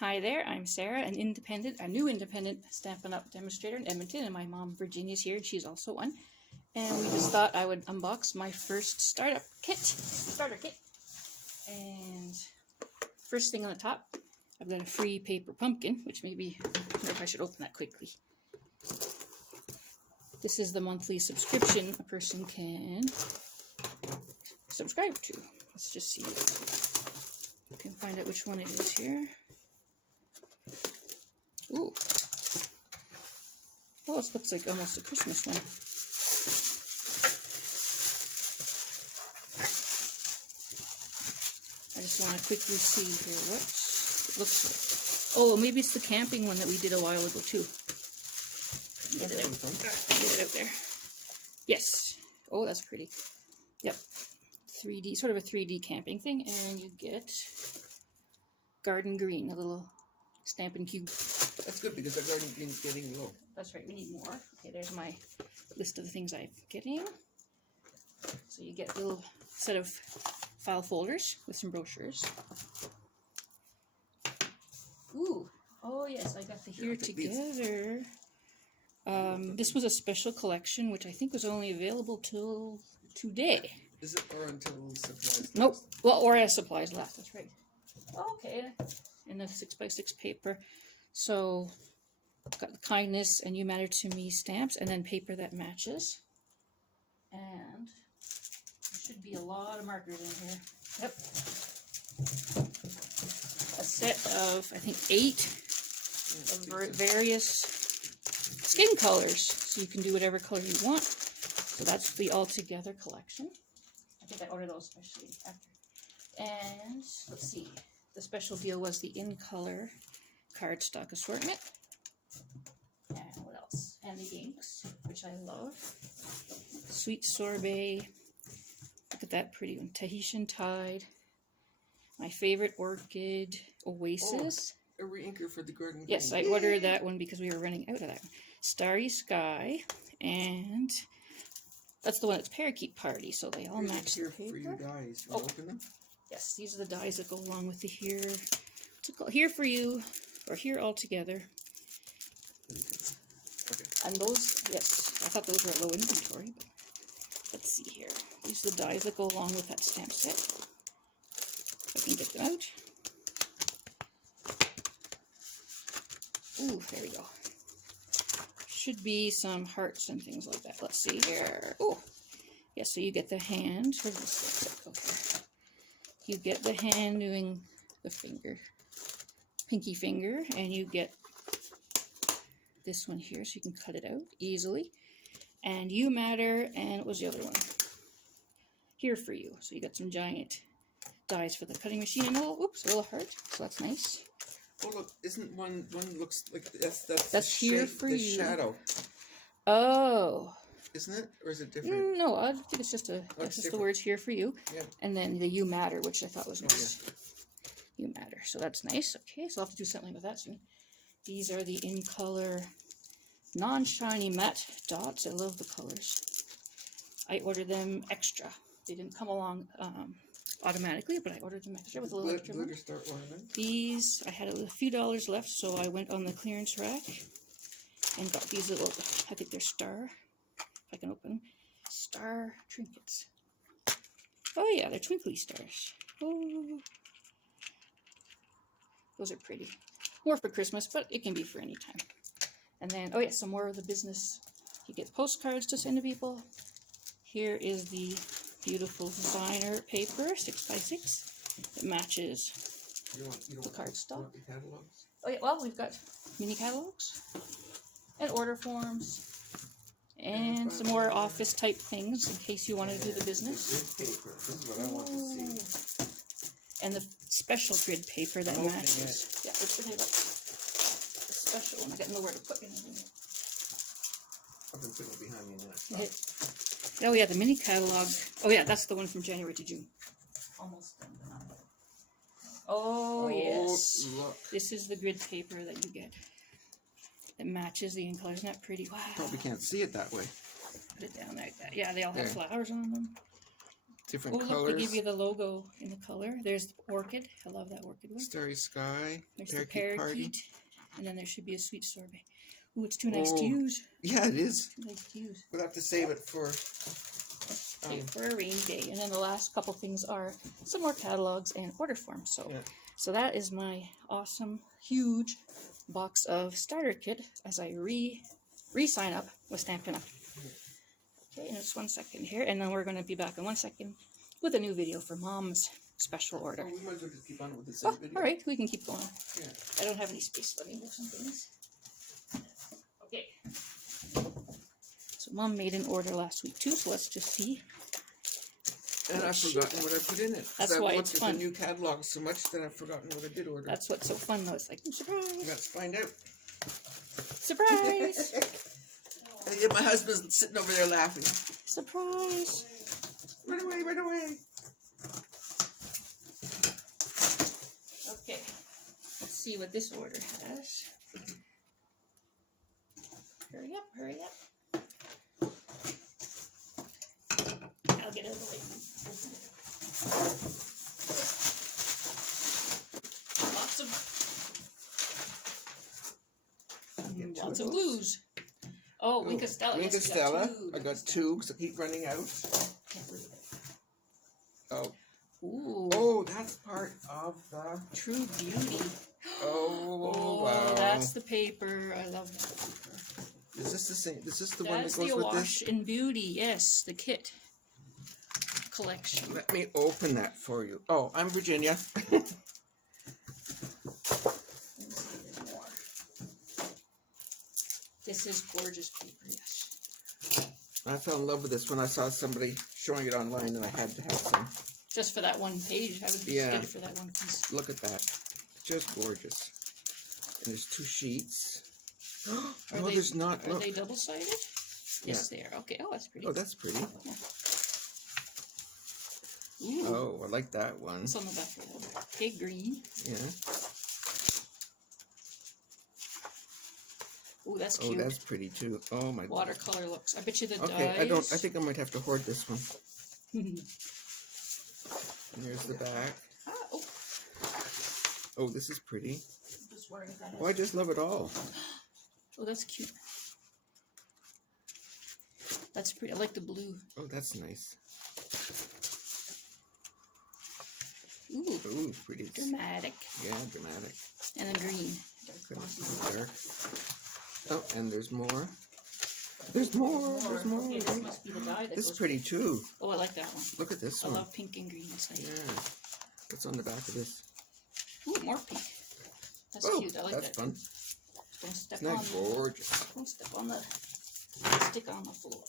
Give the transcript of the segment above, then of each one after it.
Hi there, I'm Sarah, a new independent Stampin' Up demonstrator in Edmonton, and my mom Virginia's here, and she's also one. And we just thought I would unbox my first starter kit. And first thing on the top, I've got a free paper pumpkin, which maybe, I don't know if I should open that quickly. This is the monthly subscription a person can subscribe to. Let's just see if we can find out which one it is here. Ooh. Oh, it looks like almost a Christmas one. I just want to quickly see here what it looks like. Oh, maybe it's the camping one that we did a while ago too. Get it out there. Yes. Oh, that's pretty. Yep. 3D, sort of a 3D camping thing, and you get garden green, a little Stampin' Cube. That's good because our garden green is getting low. That's right, we need more. Okay, there's my list of the things I'm getting. So you get a little set of file folders with some brochures. Ooh, oh yes, I got the Here Together. This was a special collection, which I think was only available till today. Is it or until supplies last? Nope, well, or as supplies last, that's right. Okay, in the 6x6 paper. So, got the kindness and you matter to me stamps, and then paper that matches. And there should be a lot of markers in here. Yep. A set of, I think, 8 of various skin colors. So you can do whatever color you want. So that's the All Together collection. I think I ordered those especially after. And let's see. The special deal was the in-color cardstock assortment. And what else? And the inks, which I love. Sweet Sorbet. Look at that pretty one. Tahitian Tide. My favorite orchid, Oasis. Oh, a re-inker for the garden green. Yes, I ordered that one because we were running out of that one. Starry Sky. And that's the one that's Parakeet Party, so they all match the paper. For your dies. You open them? Yes, these are the dies that go along with the Here. Here for You, or Here All Together. Okay. And those, yes, I thought those were low inventory, but let's see here. These are the dies that go along with that stamp set. If I can get them out. Ooh, there we go. Should be some hearts and things like that. Let's see here. Oh, yeah, so you get the hand. Where's this? Okay. You get the hand doing the finger, pinky finger, and you get this one here so you can cut it out easily. And You Matter, and what was the other one? Here for You. So you got some giant dies for the cutting machine and a little heart. So that's nice. Oh look, isn't one looks like that's Here shape, for the You. shadow. Oh. Isn't it? Or is it different? No, I think it's just the words Here for You. Yeah. And then the You Matter, which I thought was nice. Yeah. You Matter. So that's nice. Okay, so I'll have to do something with that soon. These are the in-color non-shiny matte dots. I love the colors. I ordered them extra. They didn't come along automatically, but I ordered them extra with a little extra. These, I had a few dollars left, so I went on the clearance rack and got these little, I think they're star. If I can open them. Star trinkets. Oh yeah, they're twinkly stars. Oh, those are pretty. More for Christmas, but it can be for any time. And then, oh yeah, some more of the business. You get postcards to send to people. Here is the beautiful designer paper, 6x6. It matches the cardstock. Oh yeah, well, we've got mini catalogs and order forms. And some more office type things in case you want to do the business. This is what I want to see. And the special grid paper that matches. Yeah, let's look at the special one. I didn't know where to put it. I've been putting it behind me now. Oh yeah, the mini catalog. Oh yeah, that's the one from January to June. Almost done. Oh yes. Look. This is the grid paper that you get. It matches the in color. Isn't that pretty? Wow. Probably can't see it that way. Put it down like that. Yeah, they all have flowers on them. different Oh, look, colors. they give you the logo in the color. There's the orchid. I love that orchid one. Starry Sky. There's Parakeet the parakeet. Party. And then there should be a sweet sorbet. Ooh, it's too nice to Oh. use. Yeah, it is. Too nice to use. We'll have to save it for. Save it for a rainy day. And then the last couple things are some more catalogs and order forms. So, Yeah. so that is my awesome, huge box of starter kit as I re-sign up with Stampin' Up. Okay, and just 1 second here, and then we're going to be back in 1 second with a new video for Mom's special order. Oh, we might as well just keep on with the same video. All right, we can keep going. Yeah. I don't have any space. Let me move some things. Okay. So Mom made an order last week too, so let's just see. And I've forgotten what I put in it. 'Cause That's I've why looked it's at fun. the new catalog so much that I've forgotten what I did order. That's what's so fun though. It's like, surprise! Let's find out. Surprise! Yeah, my husband's sitting over there laughing. Surprise! Run away, run away. Okay, let's see what this order has. Hurry up, hurry up. I'll get out of the way. Lots of blues. Oh, Wink of Stella. Wink of Yes, we got Stella. two. I got two because I keep running out. Can't believe it. Oh. Ooh. Oh, that's part of the. True Beauty. Oh, wow. That's the paper. I love that paper. Is this the same? Is this the one that That's goes the with Awash this? in Beauty. Yes, the kit collection. Let me open that for you. Oh, I'm Virginia. This is gorgeous paper, yes. I fell in love with this when I saw somebody showing it online, and I had to have some. Just for that one page. I would be Yeah. scared for that one piece. Look at that. Just gorgeous. And there's two sheets. Oh, there's not. Are Look. they double-sided? Yes, they are. Okay. Oh, that's pretty. Oh, that's pretty. Ooh. Oh, I like that one. What's on the back of that? Pig green. Yeah. Ooh, that's Oh, cute. that's pretty too. Oh my. Watercolor looks. I bet you the Okay, dyes. I think I might have to hoard this one. And there's the back. Oh, Oh, this is pretty. I'm just worried if that Oh, I just love it all. Oh, that's cute. That's pretty. I like the blue. Oh, that's nice. Ooh, Ooh, pretty. dramatic. Yeah, dramatic. And then green. Dark. Oh, and there's more. There's more. There's more. Okay, this must be the dye that This is goes pretty too. with- Oh, I like that one. Look at this I one. love pink and green. It's like, Yeah. What's on the back of this? ooh, more pink. That's Oh, cute. I like that's that. fun. Don't step Isn't on that gorgeous? Don't step on the stick on the floor.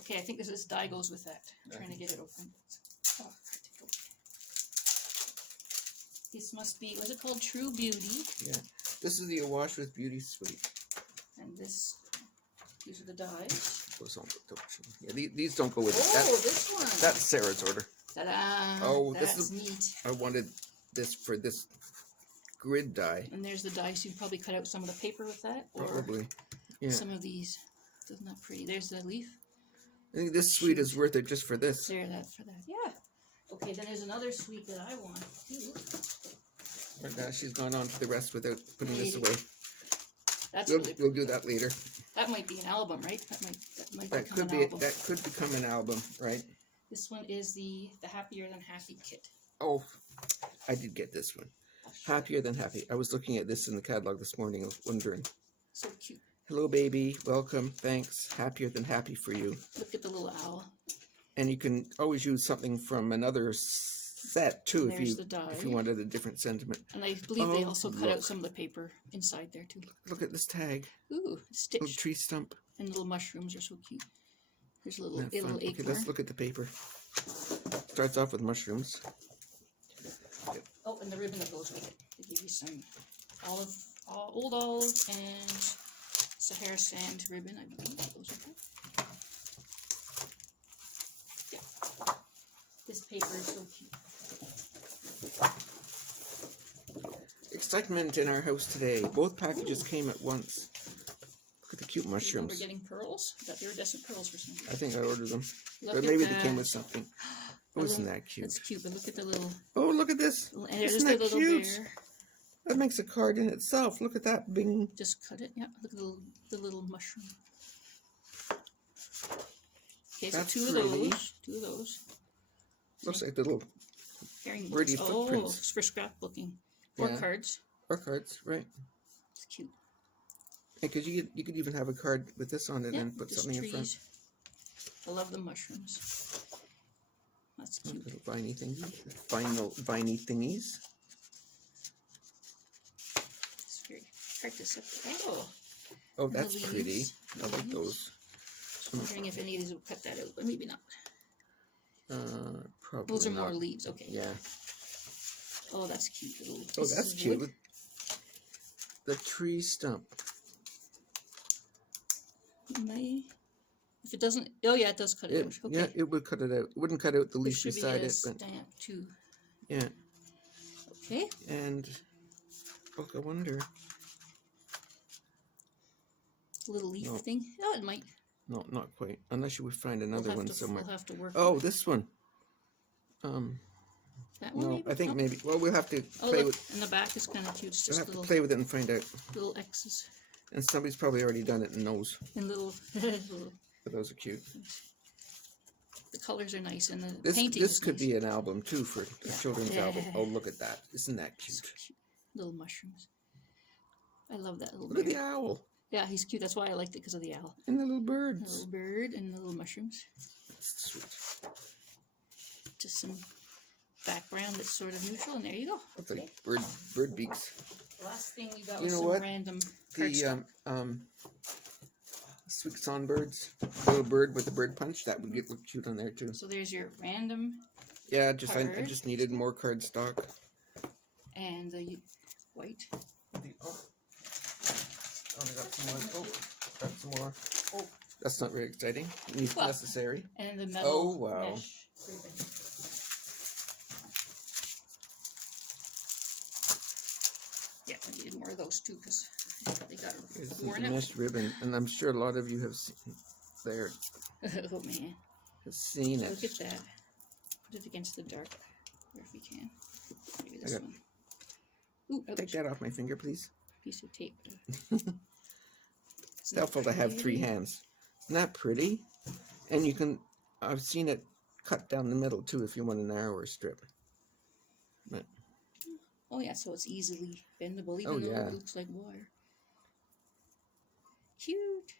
Okay, I think this dye goes with that. I'm trying to get it open. Oh, this must be, what's it called? True Beauty. Yeah. This is the Awash with Beauty Sweet. And these are the dyes. Those yeah, these don't go with it. Oh, this one. That's Sarah's order. Ta-da. Oh, that's this is neat. I wanted this for this grid dye. And there's the dice. You probably cut out some of the paper with that, or Probably. Yeah. some of these. Isn't that pretty? There's the leaf. I think this suite is worth it just for this. There, that for that. Yeah. Okay, then there's another suite that I want too. But now she's gone on to the rest without putting this away. That's We'll, really we'll do that later. That might be an album, right? That might That become could an be album. that could become an album, right? This one is the Happier Than Happy kit. Oh, I did get this one. Happier Than Happy. I was looking at this in the catalog this morning, I was wondering. So cute. Hello, baby. Welcome. Thanks. Happier Than Happy for you. Look at the little owl. And you can always use something from another set too There's if the dye. you wanted a different sentiment. And I believe they Oh, also cut out look. some of the paper inside there too. Look at this tag. Ooh, Little stitched. tree stump. And little mushrooms are so cute. There's a little, Isn't that fun? little Okay, acorn. let's look at the paper. Starts off with mushrooms. Oh, and the ribbon that goes with it. They give you some old olive and Sahara sand ribbon, I believe, that goes with it. Yeah. This paper is so cute. Excitement in our house today. Both packages came at once. Look at the cute We're mushrooms. getting pearls. I thought they were desert pearls for some reason. I think I ordered them. Look But at maybe that. they came with something. Oh, isn't that cute? That's cute, but look at the little... Oh, look at this. And there's Isn't the that little cute? bear. That makes a card in itself. Look at that. Bing. Just cut it. Yeah, look at the little mushroom. Okay, so That's two pretty. of those. Two of those. Looks like the little Herring birdie books. footprints. It's for scrapbooking. Or Yeah. cards. Or cards, right? It's cute. Because you could even have a card with this on it Yeah, and put just something in front. trees. I love the mushrooms. That's cute. Little viney thingies. Viney thingies. It's very hard to separate. Oh, Oh, and the that's pretty. leaves. I like those. Just wondering if any of these will cut that out, but maybe not. Probably Those are not. more leaves. Okay. Yeah. Oh, that's cute. Little Oh, pieces that's of cute. wood. The tree stump. If it doesn't, oh yeah, it does cut it out. Okay. Yeah, it would cut it out. It wouldn't cut out the There leaf should be beside a it, but stamp too. yeah. Okay. And look, I wonder. Little leaf No. thing. Oh, it might. No, not quite. Unless you would find another one somewhere. We'll have to work. Oh, on it. this one. That one. No, Maybe? I think No. maybe. Well, we'll have to Oh, play look, with. and the back is kind of cute. It's We'll just have to little play with it and find out. little X's And somebody's probably already done it and knows. and little. little But those are cute. the colors are nice and the This painting. this is could nice. be an album too for a Yeah. children's album. Oh, look at that! Isn't that So cute? cute. Little mushrooms. I love that little Look at the bear. owl Yeah, he's cute. That's why I liked it, because of the owl. and the little The birds. little bird and the little mushrooms. That's sweet. Just some background that's sort of neutral, and there you go. Looks like bird beaks. The last thing we got You was know some what? random The cardstock. sweet songbirds, little bird with the bird punch. That would look cute on there too. So there's your random Yeah, I Card. just needed more cardstock. and the white. I got some more. Oh, got some more. Oh. That's not very exciting. Well. Necessary. And the metal Oh, wow. mesh ribbon. Yeah, I needed more of those too, because they got Here's the worn out. mesh ribbon, and I'm sure a lot of you have Oh man, seen look it. at that. Put it against the dark, or if you can. Maybe I this got- one. Ooh, ouch. Take that off my finger, please. Piece of tape. It's helpful to have 3 hands. Isn't that pretty? And you can, I've seen it cut down the middle too if you want a narrower strip. But Oh yeah, so it's easily bendable, even Oh, though yeah. it looks like wire. Cute.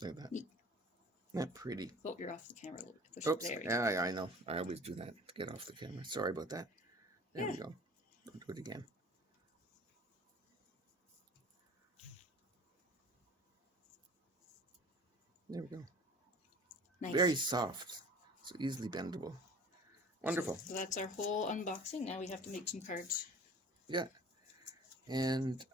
look at that. Neat. Isn't that pretty? Oh, you're off the camera a little bit. Push Oops. it. There you go. Yeah, I know. I always do that to get off the camera. Sorry about that. There we Yeah. go. I'll do it again. There we go. Nice. Very soft. So easily bendable. Wonderful. So that's our whole unboxing. Now we have to make some cards. Yeah. And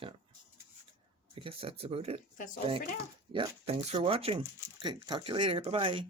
yeah. I guess that's about it. That's all for now. Yep. Thanks for watching. Okay, talk to you later. Bye-bye.